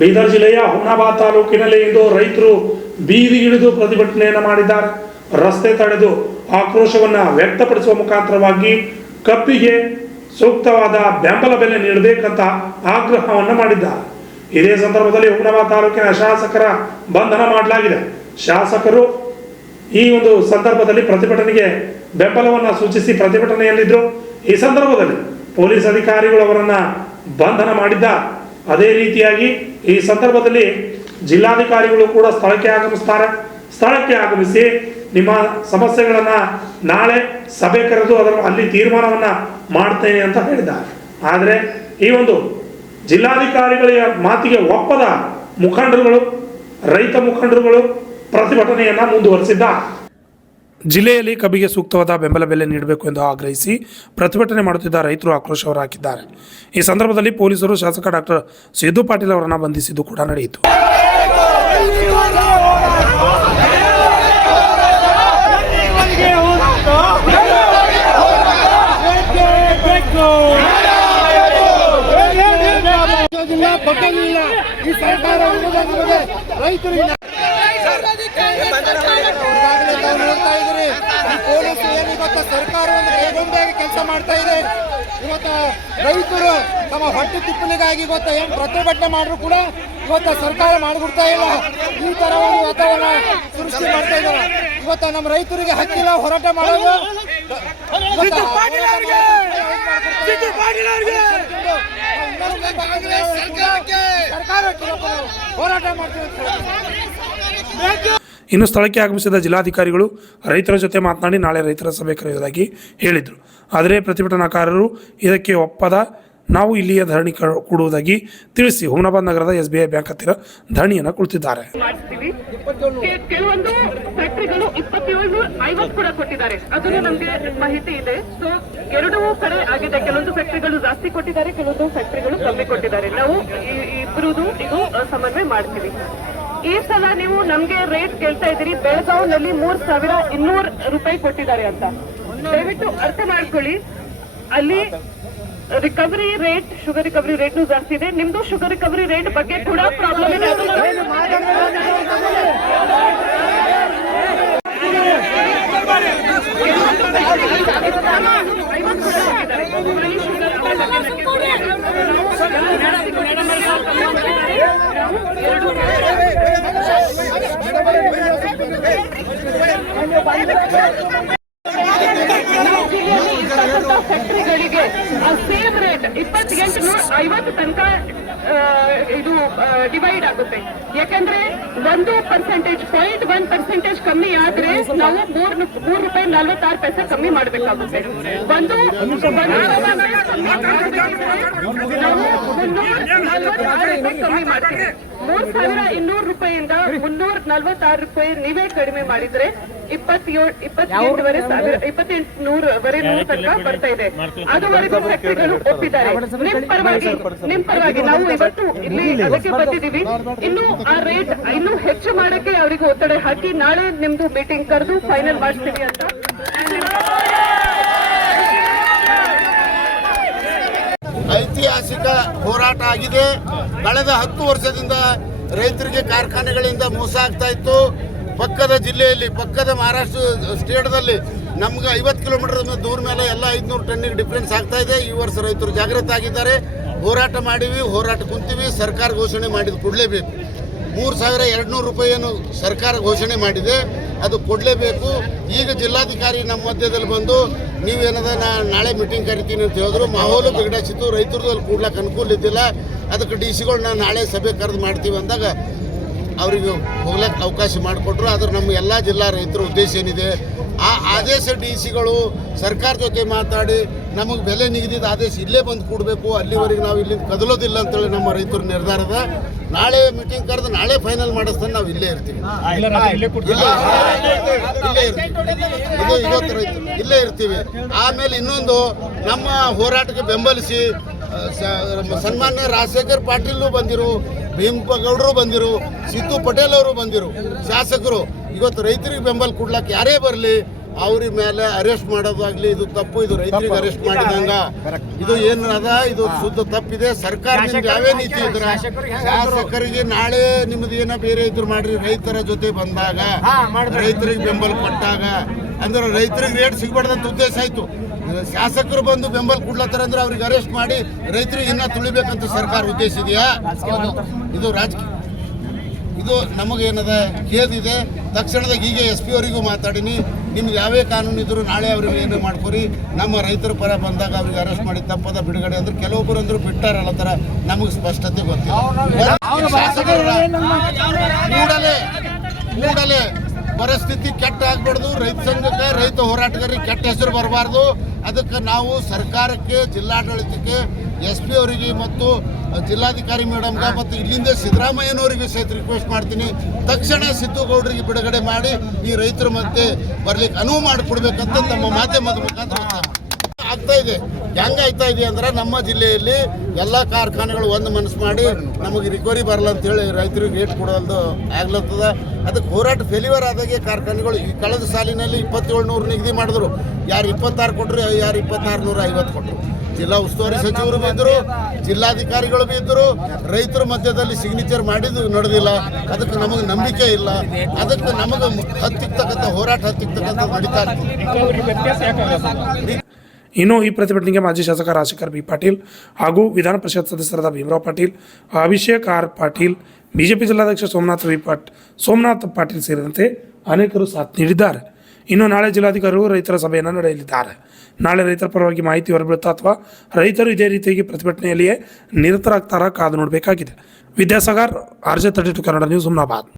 ಬೀದರ್ ಜಿಲ್ಲೆಯ ಹುಮನಾಬಾದ್ ತಾಲೂಕಿನಲ್ಲಿ ಇಂದು ರೈತರು ಬೀದಿಗಿಳಿದು ಪ್ರತಿಭಟನೆಯನ್ನು ಮಾಡಿದ್ದಾರೆ. ರಸ್ತೆ ತಡೆದು ಆಕ್ರೋಶವನ್ನು ವ್ಯಕ್ತಪಡಿಸುವ ಮುಖಾಂತರವಾಗಿ ಕಬ್ಬಿಗೆ ಸೂಕ್ತವಾದ ಬೆಂಬಲ ಬೆಲೆ ನೀಡಬೇಕಂತ ಆಗ್ರಹವನ್ನು ಮಾಡಿದ್ದಾರೆ. ಇದೇ ಸಂದರ್ಭದಲ್ಲಿ ಹುಮನಾಬಾದ್ ತಾಲೂಕಿನ ಶಾಸಕರ ಬಂಧನ ಮಾಡಲಾಗಿದೆ. ಶಾಸಕರು ಈ ಒಂದು ಸಂದರ್ಭದಲ್ಲಿ ಪ್ರತಿಭಟನೆಗೆ ಬೆಂಬಲವನ್ನು ಸೂಚಿಸಿ ಪ್ರತಿಭಟನೆಯಲ್ಲಿದ್ದರು. ಈ ಸಂದರ್ಭದಲ್ಲಿ ಪೊಲೀಸ್ ಅಧಿಕಾರಿಗಳು ಅವರನ್ನು ಬಂಧನ ಮಾಡಿದ್ದಾರೆ. ಅದೇ ರೀತಿಯಾಗಿ ಈ ಸಂದರ್ಭದಲ್ಲಿ ಜಿಲ್ಲಾಧಿಕಾರಿಗಳು ಕೂಡ ಸ್ಥಳಕ್ಕೆ ಆಗಮಿಸ್ತಾರೆ. ಸ್ಥಳಕ್ಕೆ ಆಗಮಿಸಿ ನಿಮ್ಮ ಸಮಸ್ಯೆಗಳನ್ನು ನಾಳೆ ಸಭೆ ಕರೆದು ಅಲ್ಲಿ ತೀರ್ಮಾನವನ್ನು ಮಾಡ್ತೇನೆ ಅಂತ ಹೇಳಿದ್ದಾರೆ. ಆದರೆ ಈ ಒಂದು ಜಿಲ್ಲಾಧಿಕಾರಿಗಳ ಮಾತಿಗೆ ಒಪ್ಪದ ಮುಖಂಡರುಗಳು, ರೈತ ಮುಖಂಡರುಗಳು ಪ್ರತಿಭಟನೆಯನ್ನು ಮುಂದುವರಿಸಿದ್ದಾರೆ. ಜಿಲ್ಲೆಯಲ್ಲಿ ಕಬ್ಬಿಗೆ ಸೂಕ್ತವಾದ ಬೆಂಬಲ ಬೆಲೆ ನೀಡಬೇಕು ಎಂದು ಆಗ್ರಹಿಸಿ ಪ್ರತಿಭಟನೆ ಮಾಡುತ್ತಿದ್ದ ರೈತರು ಆಕ್ರೋಶ ಹೊರಹಾಕಿದ್ದಾರೆ. ಈ ಸಂದರ್ಭದಲ್ಲಿ ಪೊಲೀಸರು ಶಾಸಕ ಡಾಕ್ಟರ್ ಸಿದ್ದು ಪಾಟೀಲ್ ಅವರನ್ನು ಬಂಧಿಸಿದ್ದು ಕೂಡ ನಡೆಯಿತು. ಸರ್ಕಾರ ಬೇಗೊಂಬೆಯಾಗಿ ಕೆಲಸ ಮಾಡ್ತಾ ಇದೆ. ಇವತ್ತು ರೈತರು ತಮ್ಮ ಹೊಟ್ಟೆ ತಿಪ್ಪಲಿಗಾಗಿ ಇವತ್ತು ಏನು ಪ್ರತಿಭಟನೆ ಮಾಡಿದ್ರು ಕೂಡ ಇವತ್ತು ಸರ್ಕಾರ ಮಾಡಿಬಿಡ್ತಾ ಇಲ್ಲ. ಈ ತರ ಒಂದು ವಾತಾವರಣ ಸೃಷ್ಟಿ ಮಾಡ್ತಾ ಇದ್ದಾರೆ. ಇವತ್ತು ನಮ್ಮ ರೈತರಿಗೆ ಹಕ್ಕಿಲ್ಲ ಹೋರಾಟ ಮಾಡೋದು. ಹೋರಾಟ ಮಾಡ್ತೀವಿ. ಇನ್ನು ಸ್ಥಳಕ್ಕೆ ಆಗಮಿಸಿದ ಜಿಲ್ಲಾಧಿಕಾರಿಗಳು ರೈತರ ಜೊತೆ ಮಾತನಾಡಿ ನಾಳೆ ರೈತರ ಸಭೆ ಕರೆಯುವುದಾಗಿ ಹೇಳಿದರು. ಆದರೆ ಪ್ರತಿಭಟನಾಕಾರರು ಇದಕ್ಕೆ ಒಪ್ಪದ ನಾವು ಇಲ್ಲಿಯೇ ಧರಣಿ ಕೊಡುವುದಾಗಿ ತಿಳಿಸಿ ಹುಮನಾಬಾದ್ ನಗರದ SBI ಬ್ಯಾಂಕ್ ಹತ್ತಿರ ಧರಣಿಯನ್ನು ಕುಳಿತಿದ್ದಾರೆ. ಕೆಲವೊಂದು ಫ್ಯಾಕ್ಟರಿಗಳು 2750 ಕೂಡ ಕೊಟ್ಟಿದ್ದಾರೆ, ಅದನ್ನು ನಮಗೆ ಮಾಹಿತಿ ಇದೆ. ಸೊ ಎರಡೂ ಕಡೆ ಆಗಿದೆ. ಕೆಲವೊಂದು ಫ್ಯಾಕ್ಟರಿಗಳು ಜಾಸ್ತಿ ಕೊಟ್ಟಿದ್ದಾರೆ, ಕೆಲವೊಂದು ಫ್ಯಾಕ್ಟರಿಗಳು ಕಮ್ಮಿ ಕೊಟ್ಟಿದ್ದಾರೆ. ನಾವು ಇಬ್ಬರದು ಇದು ಸಮನ್ವಯ ಮಾಡ್ತೀವಿ. ಈ ಸಲ ನೀವು ನಮ್ಗೆ ರೇಟ್ ಕೇಳ್ತಾ ಇದ್ದೀರಿ, ಬೆಳಗಾವಿನಲ್ಲಿ 3200 ರೂಪಾಯಿ ಕೊಟ್ಟಿದ್ದಾರೆ ಅಂತ. ದಯವಿಟ್ಟು ಅರ್ಥ ಮಾಡ್ಕೊಳ್ಳಿ, ಅಲ್ಲಿ recovery rate, sugar recovery rate ಜಾಸ್ತಿ ಇದೆ. ನಿಮ್ದು ಶುಗರ್ ರಿಕವರಿ ರೇಟ್ ಬಗ್ಗೆ ಕೂಡ ಪ್ರಾಬ್ಲಮ್ ಇದೆ. ಫ್ಯಾಕ್ಟರಿಗಳಿಗೆ ಸೇಮ್ ರೇಟ್ 2850 ತನಕ ಇದು ಡಿವೈಡ್ ಆಗುತ್ತೆ. ಯಾಕಂದ್ರೆ 1% ಕಮ್ಮಿ ಆದ್ರೆ ನಾವು 3 ರೂಪಾಯಿ 46 ಪೈಸೆ ಕಮ್ಮಿ ಮಾಡಬೇಕಾಗುತ್ತೆ. ಒಂದು 346 ರೂಪಾಯಿ ಕಮ್ಮಿ ಮಾಡ್ತೀವಿ. 3200 ರೂಪಾಯಿಯಿಂದ 346 ರೂಪಾಯಿ ನೀವೇ ಕಡಿಮೆ ಮಾಡಿದ್ರೆ 2800 ತನಕ ಬರ್ತಾ ಇದೆ. ಅದುವರೆಗೂ ಫ್ಯಾಕ್ಟರಿಗಳು ಒಪ್ಪಿದ್ದಾರೆ. ನಿಮ್ ಪರವಾಗಿ ನಾವು ಇವತ್ತು ಇಲ್ಲಿ ಅದಕ್ಕೆ ಬಂದಿದ್ದೀವಿ. ಇನ್ನು ಆ ರೇಟ್ ಇನ್ನೂ ಹೆಚ್ಚು ಮಾಡಕ್ಕೆ ಅವರಿಗೆ ಒತ್ತಡ ಹಾಕಿ ನಾಳೆ ನಿಮ್ದು ಮೀಟಿಂಗ್ ಕರೆದು ಫೈನಲ್ ಮಾಡಿಸ್ತೀವಿ ಅಂತ. ಐತಿಹಾಸಿಕ ಹೋರಾಟ ಆಗಿದೆ. ಕಳೆದ 10 ವರ್ಷದಿಂದ ರೈತರಿಗೆ ಕಾರ್ಖಾನೆಗಳಿಂದ ಮೋಸ ಆಗ್ತಾ ಇತ್ತು. ಪಕ್ಕದ ಜಿಲ್ಲೆಯಲ್ಲಿ, ಪಕ್ಕದ ಮಹಾರಾಷ್ಟ್ರ ಸ್ಟೇಟ್ದಲ್ಲಿ ನಮ್ಗೆ 50 ಕಿಲೋಮೀಟರ್ ದೂರ ಮೇಲೆ ಎಲ್ಲ 500 ಟನ್ನಿಗೆ ಡಿಫ್ರೆನ್ಸ್ ಆಗ್ತಾ ಇದೆ. ಈ ವರ್ಷ ರೈತರು ಜಾಗೃತ ಆಗಿದ್ದಾರೆ. ಹೋರಾಟ ಮಾಡಿವಿ, ಹೋರಾಟ ಕುಂತೀವಿ. ಸರ್ಕಾರ ಘೋಷಣೆ ಮಾಡಿದ್ದು ಕೊಡಲೇಬೇಕು. 3200 ರೂಪಾಯಿಯನ್ನು ಸರ್ಕಾರ ಘೋಷಣೆ ಮಾಡಿದೆ, ಅದು ಕೊಡಲೇಬೇಕು. ಈಗ ಜಿಲ್ಲಾಧಿಕಾರಿ ನಮ್ಮ ಮಧ್ಯದಲ್ಲಿ ಬಂದು ನೀವೇನದ ನಾಳೆ ಮೀಟಿಂಗ್ ಕರಿತೀನಿ ಅಂತ ಹೇಳಿದ್ರು. ಮಾಹೋಲು ಬಿಗಡಾಯಿಸಿತ್ತು, ರೈತರದ್ದು ಅಲ್ಲಿ ಕೂಡ್ಲಕ್ಕೆ ಅನುಕೂಲ ಇದ್ದಿಲ್ಲ. ಅದಕ್ಕೆ DC ನಾಳೆ ಸಭೆ ಕರೆದು ಮಾಡ್ತೀವಿ ಅಂದಾಗ ಅವರಿಗೆ ಹೋಗ್ಲಿಕ್ಕೆ ಅವಕಾಶ ಮಾಡಿಕೊಟ್ರು. ಆದ್ರೆ ನಮ್ಮ ಎಲ್ಲ ಜಿಲ್ಲಾ ರೈತರ ಉದ್ದೇಶ ಏನಿದೆ, ಆ ಆದೇಶ DC ಸರ್ಕಾರ ಜೊತೆ ಮಾತಾಡಿ ನಮಗೆ ಬೆಲೆ ನಿಗದಿದ ಆದೇಶ ಇಲ್ಲೇ ಬಂದು ಕೊಡಬೇಕು, ಅಲ್ಲಿವರೆಗೆ ನಾವು ಇಲ್ಲಿಂದ ಕದಲೋದಿಲ್ಲ ಅಂತೇಳಿ ನಮ್ಮ ರೈತರ ನಿರ್ಧಾರದ. ನಾಳೆ ಮೀಟಿಂಗ್ ಕರೆದು ನಾಳೆ ಫೈನಲ್ ಮಾಡಿಸ್ತಾನೆ ನಾವು ಇಲ್ಲೇ ಇರ್ತೀವಿ. ಇದು ಇವತ್ತು ರೈತರು ಇಲ್ಲೇ ಇರ್ತೀವಿ. ಆಮೇಲೆ ಇನ್ನೊಂದು ನಮ್ಮ ಹೋರಾಟಕ್ಕೆ ಬೆಂಬಲಿಸಿ ಸನ್ಮಾನ್ಯ ರಾಜಶೇಖರ್ ಪಾಟೀಲ್ ಬಂದಿರು, ಭೀಮಪ್ಪಗೌಡರು ಬಂದಿರು, ಸಿದ್ದು ಪಟೇಲ್ ಅವರು ಬಂದಿರು, ಶಾಸಕರು. ಇವತ್ತು ರೈತರಿಗೆ ಬೆಂಬಲ ಕೊಡ್ಲಕ್ಕೆ ಯಾರೇ ಬರಲಿ ಅವ್ರ ಮೇಲೆ ಅರೆಸ್ಟ್ ಮಾಡೋದಾಗ್ಲಿ ಇದು ತಪ್ಪು. ಇದು ರೈತರಿಗೆ ಅರೆಸ್ಟ್ ಮಾಡಿದಂಗ ಇದು ಏನು ಅದ, ಇದು ಶುದ್ಧ ತಪ್ಪಿದೆ. ಸರ್ಕಾರದಿಂದ ಯಾವೇ ನೀತಿ ಇದ್ರ ಶಾಸಕರಿಗೆ ನಾಳೆ ನಿಮ್ದು ಏನೋ ಬೇರೆ ಇದ್ರು ಮಾಡ್ರಿ, ರೈತರ ಜೊತೆ ಬಂದಾಗ ರೈತರಿಗೆ ಬೆಂಬಲ ಕೊಟ್ಟಾಗ ಅಂದ್ರೆ ರೈತರಿಗೆ ರೇಟ್ ಸಿಗ್ಬಾರ್ದಂತ ಉದ್ದೇಶ ಆಯ್ತು. ಶಾಸಕರು ಬಂದು ಬೆಂಬಲ ಕೊಡ್ಲತ್ತಾರ ಅಂದ್ರೆ ಅವ್ರಿಗೆ ಅರೆಸ್ಟ್ ಮಾಡಿ ರೈತರಿಗೆ ಇನ್ನ ತುಳಿಬೇಕಂತ ಸರ್ಕಾರ ಉದ್ದೇಶ ಇದೆಯಾ? ಇದು ರಾಜಕೀಯ. ಇದು ನಮಗೇನದ ಖೇದಿದೆ. ತಕ್ಷಣದಾಗ ಈಗ SP ಅವರಿಗೂ ಮಾತಾಡಿನಿ, ನಿಮ್ಗೆ ಯಾವೇ ಕಾನೂನು ಇದ್ರು ನಾಳೆ ಅವ್ರಿಗೆ ಏನು ಮಾಡ್ಕೊರಿ, ನಮ್ಮ ರೈತರ ಪರ ಬಂದಾಗ ಅವ್ರಿಗೆ ಅರೆಸ್ಟ್ ಮಾಡಿ ತಪ್ಪದ ಬಿಡುಗಡೆ ಅಂದ್ರೆ ಕೆಲವೊಬ್ಬರು ಅಂದ್ರು ಬಿಟ್ಟಾರಲ್ಲ ತರ ನಮಗೆ ಸ್ಪಷ್ಟತೆ ಗೊತ್ತಿಲ್ಲ. ಕೂಡಲೇ ಪರಿಸ್ಥಿತಿ ಕೆಟ್ಟ ಆಗ್ಬಾರ್ದು. ರೈತ ಸಂಘಕ್ಕೆ, ರೈತ ಹೋರಾಟಗಾರರಿಗೆ ಕೆಟ್ಟ ಹೆಸರು ಬರಬಾರ್ದು. ಅದಕ್ಕೆ ನಾವು ಸರ್ಕಾರಕ್ಕೆ, ಜಿಲ್ಲಾಡಳಿತಕ್ಕೆ, SP ಅವರಿಗೆ ಮತ್ತು ಜಿಲ್ಲಾಧಿಕಾರಿ ಮೇಡಮ್ಗೆ ಮತ್ತು ಇಲ್ಲಿಂದ ಸಿದ್ದರಾಮಯ್ಯನವರಿಗೆ ಸಹಿತ ರಿಕ್ವೆಸ್ಟ್ ಮಾಡ್ತೀನಿ, ತಕ್ಷಣ ಸಿದ್ದೇಗೌಡರಿಗೆ ಬಿಡುಗಡೆ ಮಾಡಿ ಈ ರೈತರ ಮಧ್ಯೆ ಬರ್ಲಿಕ್ಕೆ ಅನುವು ಮಾಡಿಕೊಡ್ಬೇಕಂತ ನಮ್ಮ ಮಾಧ್ಯಮದ ಮುಖಾಂತರ ಆಗ್ತಾ ಇದೆ. ಹೆಂಗಾಯ್ತಾ ಇದೆ ಅಂದ್ರೆ ನಮ್ಮ ಜಿಲ್ಲೆಯಲ್ಲಿ ಎಲ್ಲ ಕಾರ್ಖಾನೆಗಳು ಒಂದು ಮನಸ್ಸು ಮಾಡಿ ನಮಗೆ ರಿಕವರಿ ಬರಲ್ಲ ಅಂತೇಳಿ ರೈತರಿಗೆ ರೇಟ್ ಕೊಡೋದು ಆಗ್ಲತ್ತದ. ಅದಕ್ಕೆ ಹೋರಾಟ ಫೇಲ್ಯೂರ್ ಆದಾಗೆ ಕಾರ್ಖಾನೆಗಳು ಈ ಕಳೆದ ಸಾಲಿನಲ್ಲಿ 2700 ನಿಗದಿ ಮಾಡಿದ್ರು, ಯಾರು 26 ಕೊಟ್ಟರು, ಯಾರು 2650 ಕೊಟ್ಟರು. ಜಿಲ್ಲಾ ಉಸ್ತುವಾರಿ ಸಚಿವರು ಬಿದ್ದರು, ಜಿಲ್ಲಾಧಿಕಾರಿಗಳು ಬಿದ್ದರು, ರೈತರ ಮಧ್ಯದಲ್ಲಿ ಸಿಗ್ನೇಚರ್ ಮಾಡಿದ್ದು ನಡೆದಿಲ್ಲ. ಅದಕ್ಕೆ ನಮಗೆ ನಂಬಿಕೆ ಇಲ್ಲ. ಅದಕ್ಕೆ ನಮಗೆ ಹತ್ತಿಕ್ತಕ್ಕಂಥ ಹೋರಾಟ ಹತ್ತಿಕ್ತಕ್ಕಂಥ ನಡೀತಾ ಇರ್ತದೆ. ಇನ್ನು ಈ ಪ್ರತಿಭಟನೆಗೆ ಮಾಜಿ ಶಾಸಕ ರಾಜಶೇಖರ್ ಬಿ ಪಾಟೀಲ್ ಹಾಗೂ ವಿಧಾನ ಪರಿಷತ್ ಸದಸ್ಯರಾದ ಭೀಮರಾವ್ ಪಾಟೀಲ್, ಅಭಿಷೇಕ್ ಆರ್ ಪಾಟೀಲ್, ಬಿಜೆಪಿ ಜಿಲ್ಲಾಧ್ಯಕ್ಷ ಸೋಮನಾಥ್ ಪಾಟೀಲ್ ಸೇರಿದಂತೆ ಅನೇಕರು ಸಾಥ್ ನೀಡಿದ್ದಾರೆ. ಇನ್ನು ನಾಳೆ ಜಿಲ್ಲಾಧಿಕಾರಿಗಳು ರೈತರ ಸಭೆಯನ್ನು ನಡೆಯಲಿದ್ದಾರೆ. ನಾಳೆ ರೈತರ ಪರವಾಗಿ ಮಾಹಿತಿ ಹೊರಬೀಳುತ್ತಾ ಅಥವಾ ರೈತರು ಇದೇ ರೀತಿಯಾಗಿ ಪ್ರತಿಭಟನೆಯಲ್ಲಿಯೇ ನಿರತರಾಗ್ತಾರಾ ಕಾದು ನೋಡಬೇಕಾಗಿದೆ. Vidyasagar, RJ32 Kannada news, Humnabad.